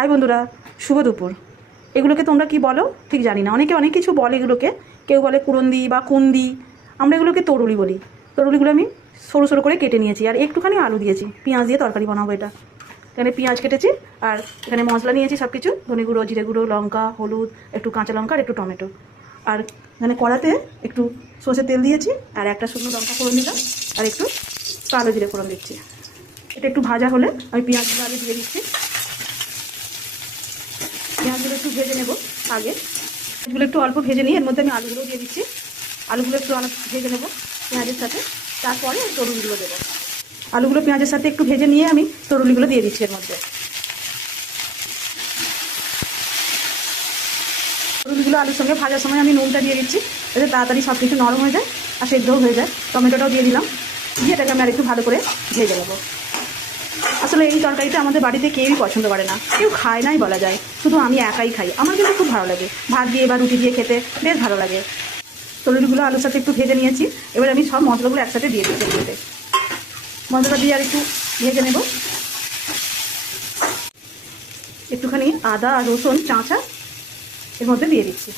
High বন্ধুরা, শুভ দুপুর। এগুলোকে তোমরা কি বলো ঠিক জানি না, অনেকে অনেক কিছু বলে এগুলোকে। কেউ বলে কুরন্দি বা কুন্দি, আমরা এগুলোকে তরুলি বলি। তরুলিগুলো আমি সরু সরু করে কেটে নিয়েছি, আর একটুখানি আলু দিয়েছি, পেঁয়াজ দিয়ে তরকারি বানাবো এটা। এখানে পেঁয়াজ কেটেছি, আর এখানে মশলা নিয়েছি সব কিছু, ধনে গুঁড়ো, জিরে গুঁড়ো, লঙ্কা, হলুদ, একটু কাঁচা লঙ্কা আর একটু টমেটো। আর এখানে কড়াতে একটু সর্ষের তেল দিয়েছি, আর একটা শুকনো লঙ্কা ফোড়ন দিলাম, আর একটু কালো জিরে ফোড়ন দিচ্ছি। এটা একটু ভাজা হলে আমি পেঁয়াজগুলো আগে দিয়ে দিচ্ছি। পেঁয়াজগুলো একটু ভেজে নেব আগে। পেঁয়াজগুলো একটু অল্প ভেজে নিয়ে এর মধ্যে আমি আলুগুলো দিয়ে দিচ্ছি। আলুগুলো একটু অনেক ভেজে নেব পেঁয়াজের সাথে, তারপরে তরুলিগুলো দেবো। আলুগুলো পেঁয়াজের সাথে একটু ভেজে নিয়ে আমি তরুলিগুলো দিয়ে দিচ্ছি এর মধ্যে। তরুলিগুলো আলুর সঙ্গে ভাজার সময় আমি নুনটা দিয়ে দিচ্ছি, যাতে তাড়াতাড়ি সব কিছু নরম হয়ে যায় আর সেদ্ধও হয়ে যায়। টমেটোটাও দিয়ে দিলাম, দিয়ে এটাকে আমি আর একটু ভালো করে ভেজে নেবো। আসলে এই তরকারিটা আমাদের বাড়িতে কেউই পছন্দ করে না, কেউ খায় নাই বলা যায়, শুধু আমি একাই খাই। আমার কিন্তু খুব ভালো লাগে, ভাত দিয়ে বা রুটি দিয়ে খেতে বেশ ভালো লাগে। তরুলিগুলো আলুর সাথে একটু ভেজে নিয়েছি, এবার আমি সব মশলাগুলো একসাথে দিয়ে দিচ্ছি। মশলাটা দিয়ে আর একটু ভেজে নেব। একটুখানি আদা আর রসুন চাঁচা এর মধ্যে দিয়ে দিচ্ছি।